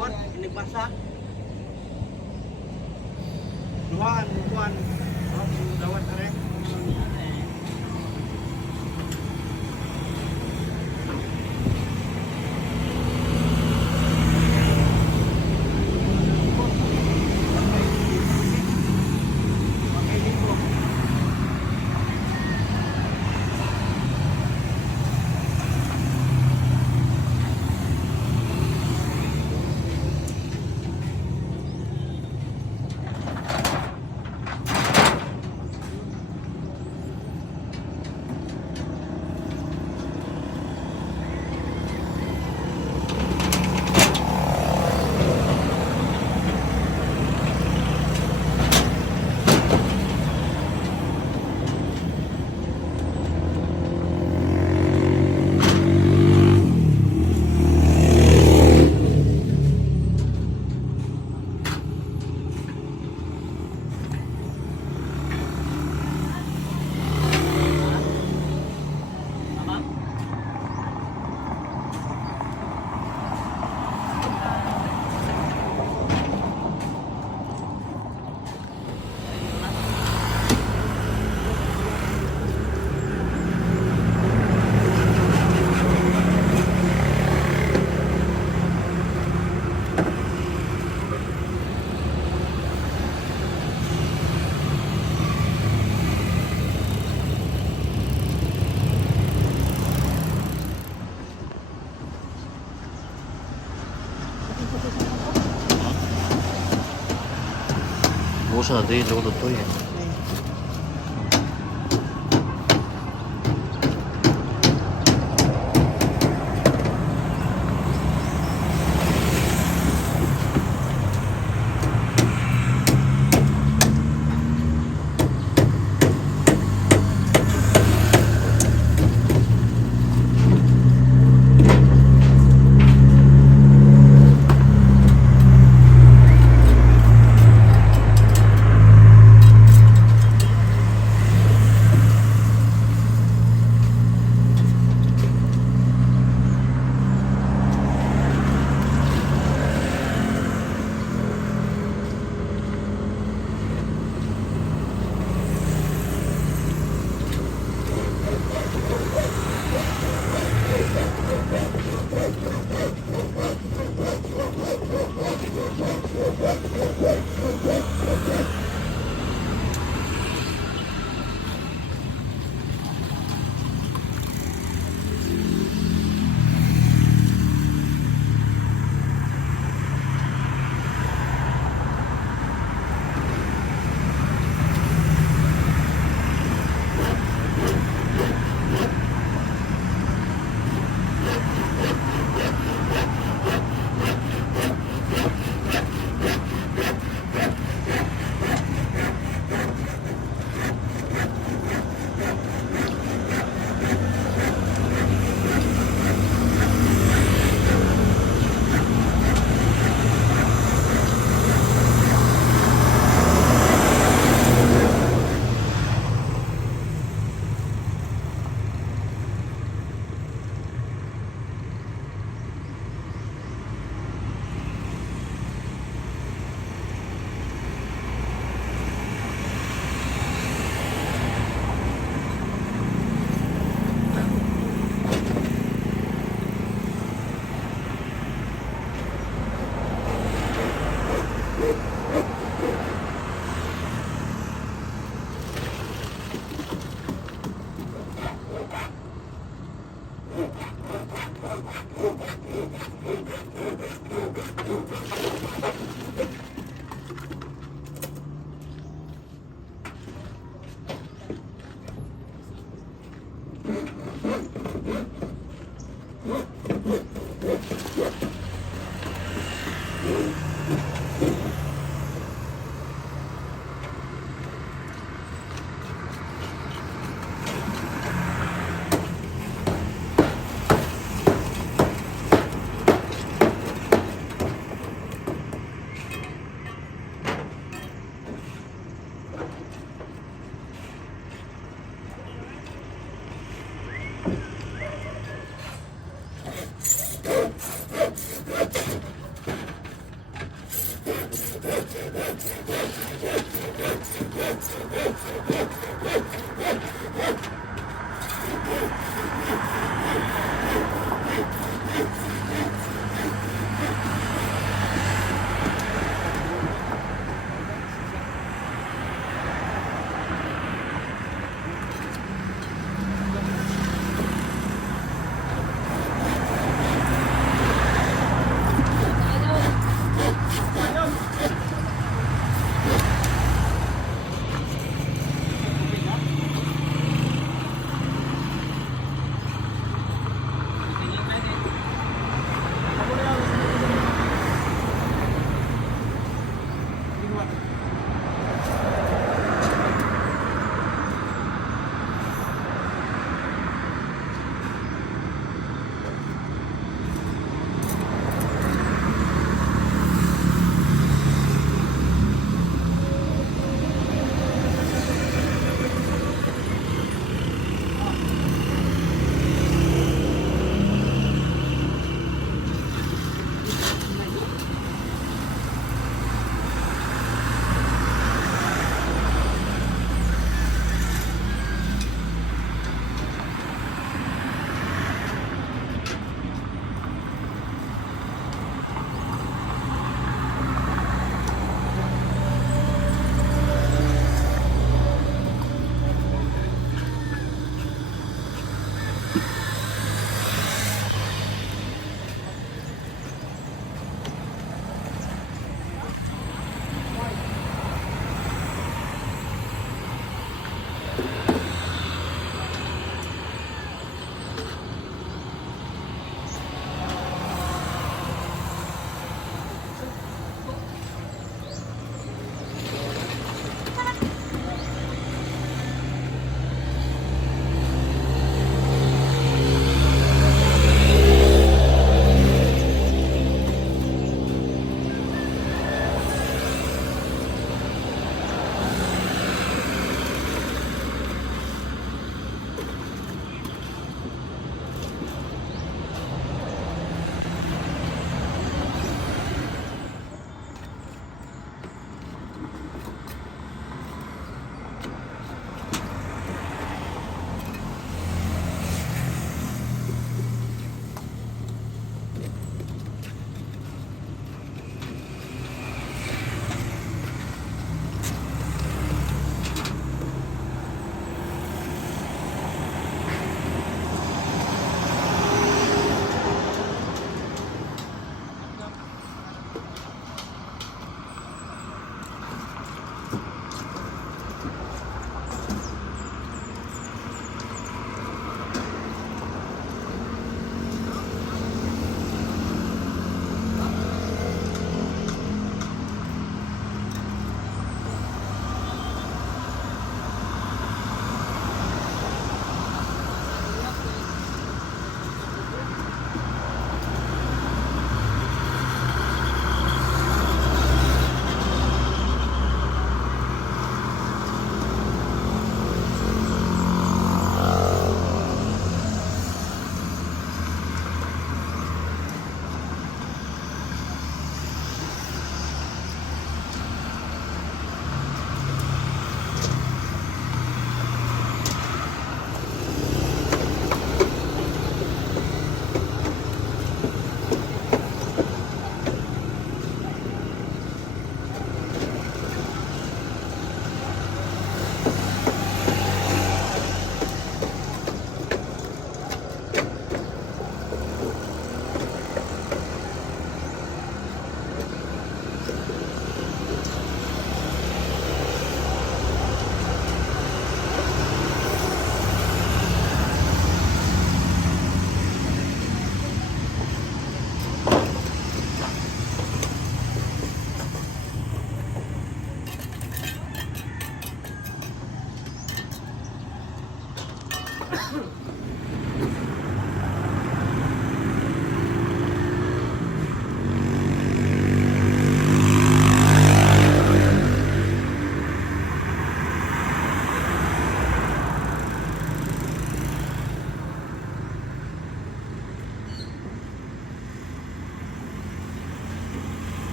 Kuan, inagbasa. Duhan, kuan. Dawat are. Bukas na natin yung luto eh.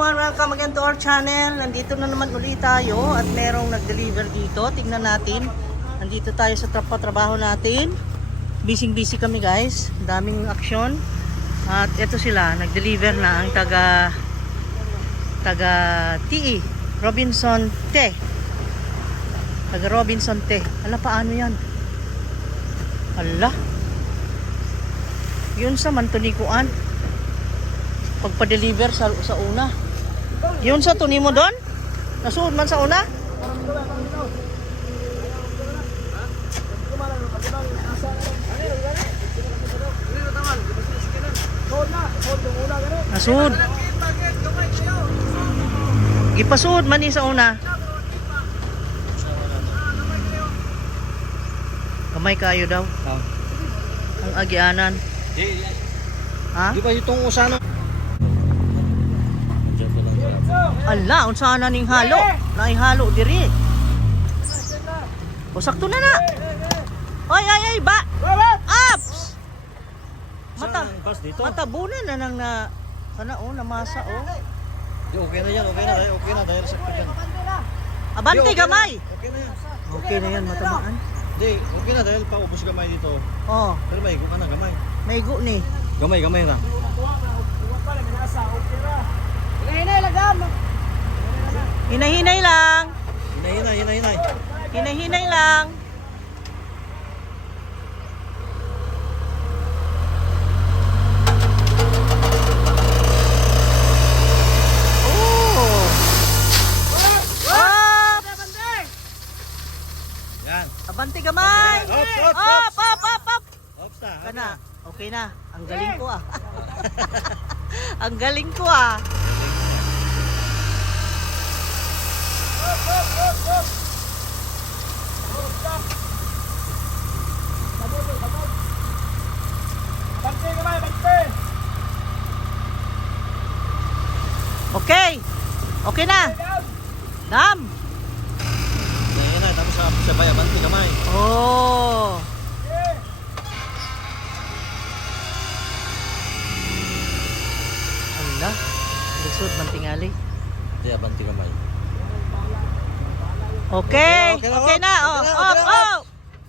everyone, welcome again to our channel. Nandito na naman ulit tayo at merong nag-deliver dito. Tingnan natin. Nandito tayo sa trabaho natin. Busy kami guys. Daming aksyon. At eto sila, nag-deliver na ang taga TE, Robinson Te. Taga Robinson Te. Ala, paano yan? Ala. Yun sa mantunikuan. Pagpa-deliver sa una. Yun sa tuni mo doon? Nasuod man sa una? Nasuod. Gipasuod man ni sa una. Kamay kayo daw. Ang agianan. Ha? Di ba itong usano? Ala, unsa na ning halo? Naihalo diri. O sakto na na. Ay, ba. Ups. Matabunan na nang na kana namasa Okay na yan, okay na dahil sakto yan. Abante gamay. Okay na yan. Okay na yan, matamaan. Hindi, okay na dahil paubos gamay dito. Oh, Pero maigo ka na, gamay. maigo ni. Gamay ra. Hinahinay lang. Hinay. Hinahinay lang. Oh. Up. Yan. Abante gamay. Up. Ops na. Kana, okay na. Ang galing ko ah. Ang galing ko ah. Okay. Okay na. Dam. Yan na, tapos sa bayan, banti gamay. Oh. Ala. Lisod man tingali. Hindi, banti gamay. Okay. Okay na, Okay na. Oh, okay na, oh, okay na. oh.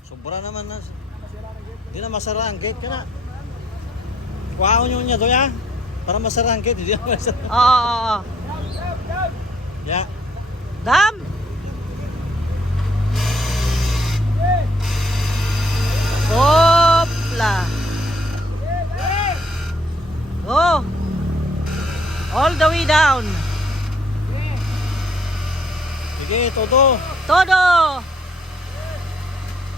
Sobra naman na. Hindi na masara ang gate ka na. Kuhaon nyo niya doon ya. Para masara ang gate, hindi na masara. Oo. Ya. Dam. Hopla. Go. All the way down. Sige, todo. Todo.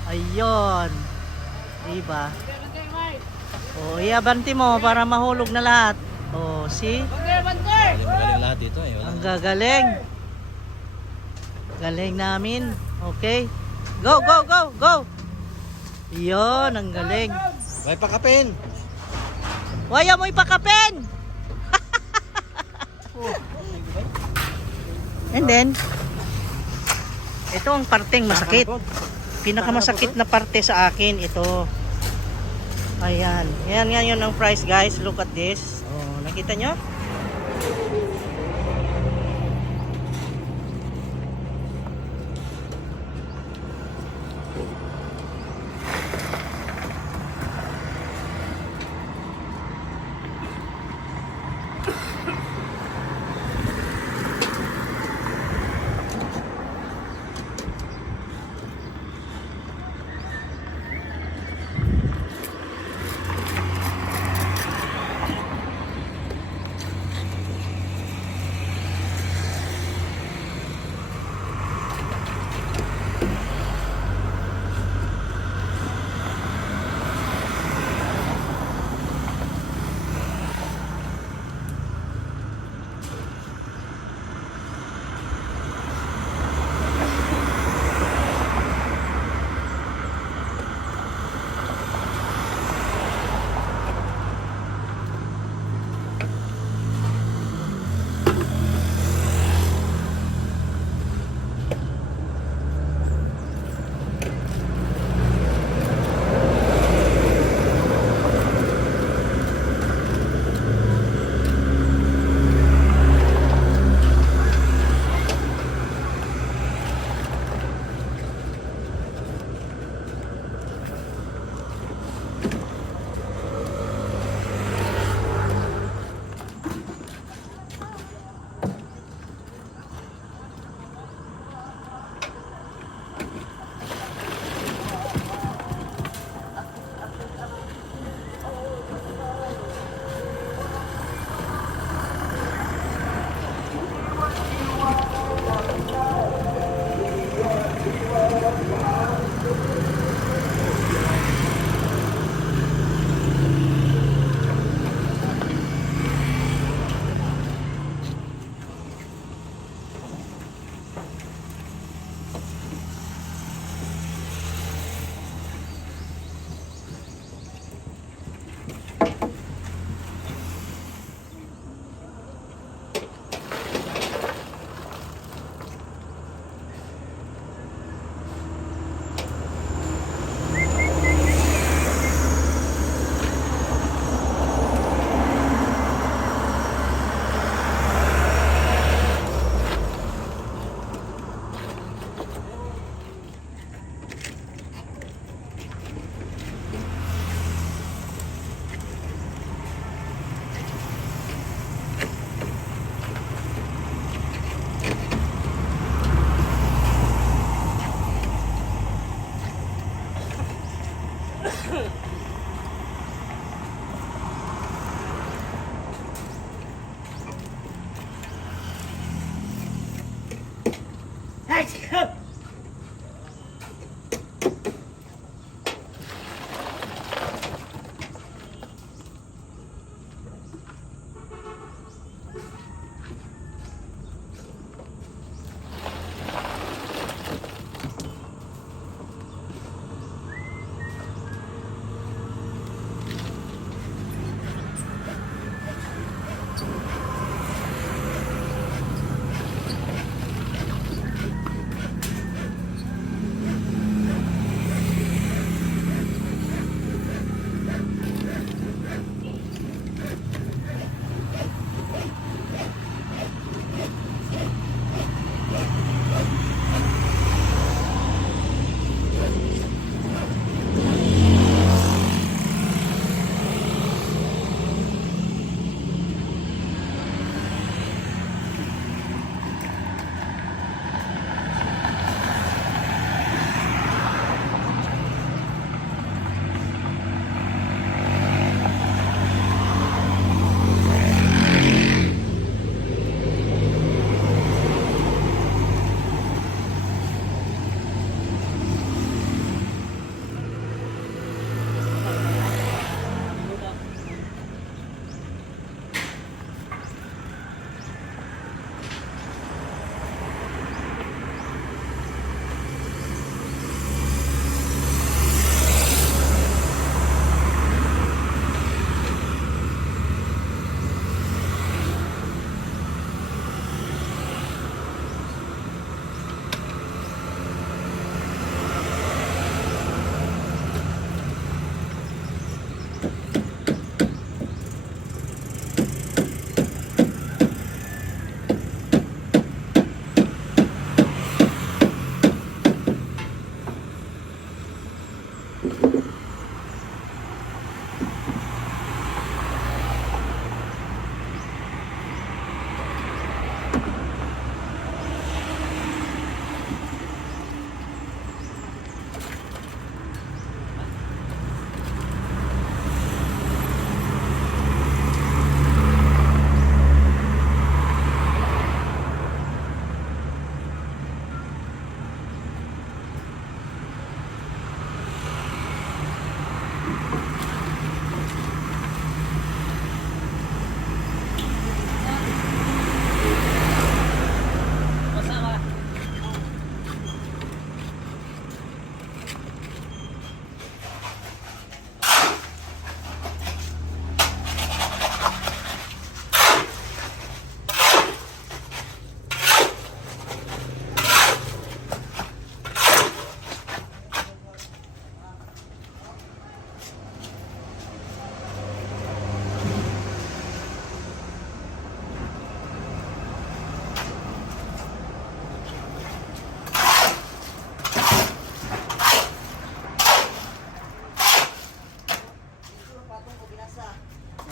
Ayun. Diba? O, iabanti mo para mahulog na lahat. O, see? Magaling lahat dito eh. Ang gagaling. Galing namin. Okay. Go. Yun, ang galing. May pakapin. Waya mo ipakapin. And then, ito ang parteng masakit. Pinakamasakit na parte sa akin ito. Ayan. Yan yun ang price guys. Look at this. Oh, nakita nyo?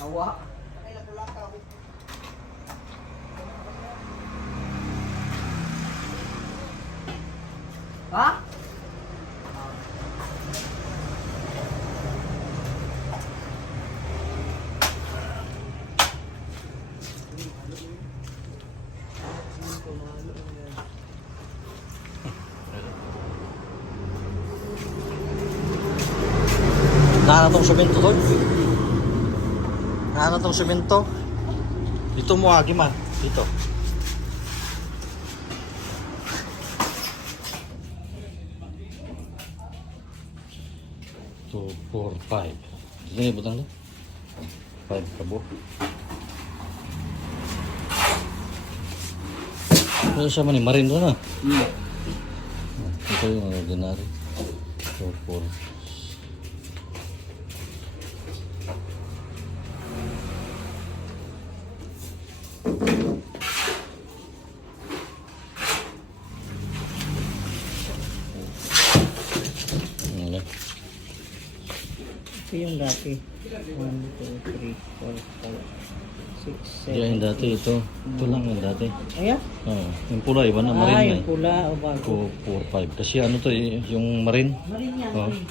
Nawa. Ha? Nahanap tong semento to. Nahanap tong semento. Dito mo agi man. Dito. Two, 4, 5. Dito na butang to. 5 kabo. Ano siya man ni Marin to na? Ito yung ordinary. 2, 4. Ito yung dati. 1, 2, 3, 4, 5, 6, 7. Yan yung dati ito. Ito lang yung dati. Ayan? Oo. Yung pula iba na Marin na yung pula o bago. 2, 4, 5. Kasi ano to yung Marin. Marin yan. Oo. Marin.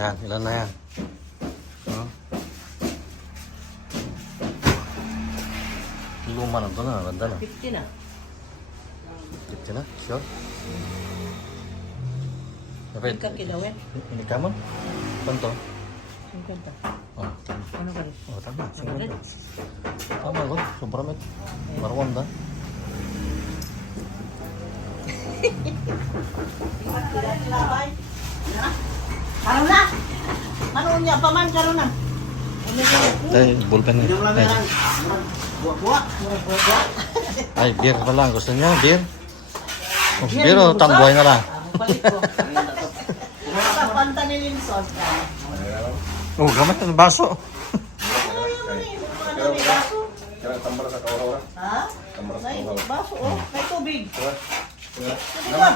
Yan, ilan na yan? Huh? Luma na ito na, ganda na. 50 na. 50 na, sure. Dapat, Kilawin. ini ka mo? Kanto? 50. Oh, Ano ka rin? oh, tama. Tama ko, sobra met. Marwan da. Karon na! Ano niya? Paman karon na! Ay, bullpen na. Ay, Buwa-buwa! ay, beer pa lang. Gusto niyo, beer? Oh, beer o tambuhay na lang? Balik ko. Kapanta ni Linson. Oh, gamit na baso. Ano yung baso? Ha? May baso, oh. May tubig. Sige ba?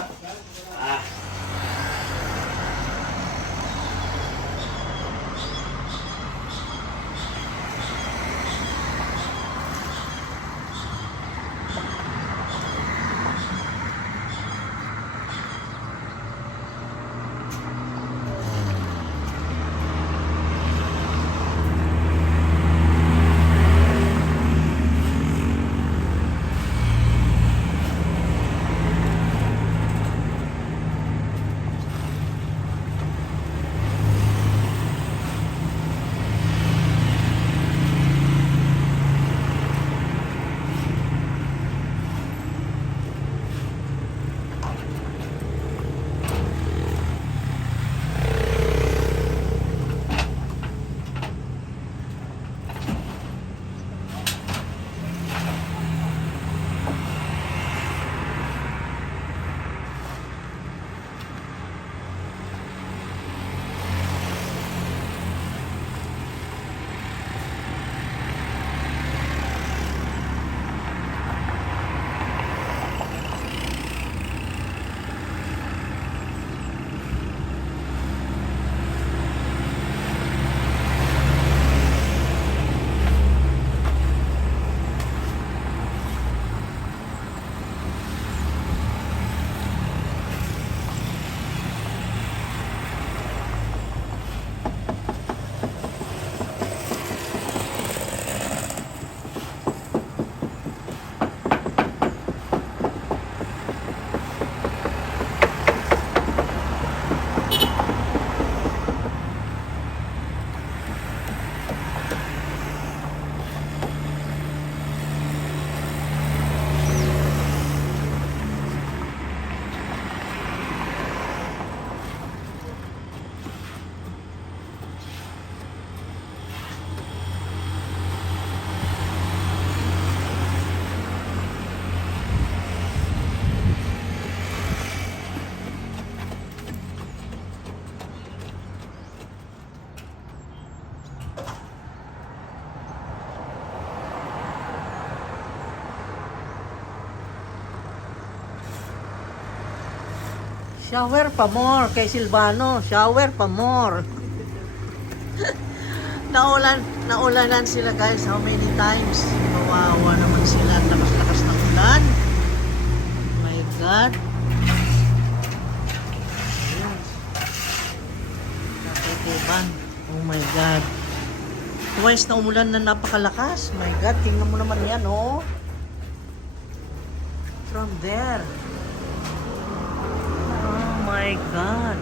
Shower pa more kay Silvano. Shower pa more. Naulanan sila guys. How many times? Kawawa naman sila. Lakas-lakas ng ulan. Oh my God. Ayun. Nakukuban. Oh my God. Twice na umulan na napakalakas. My God, tingnan mo naman yan, oh. From there. Oh my God.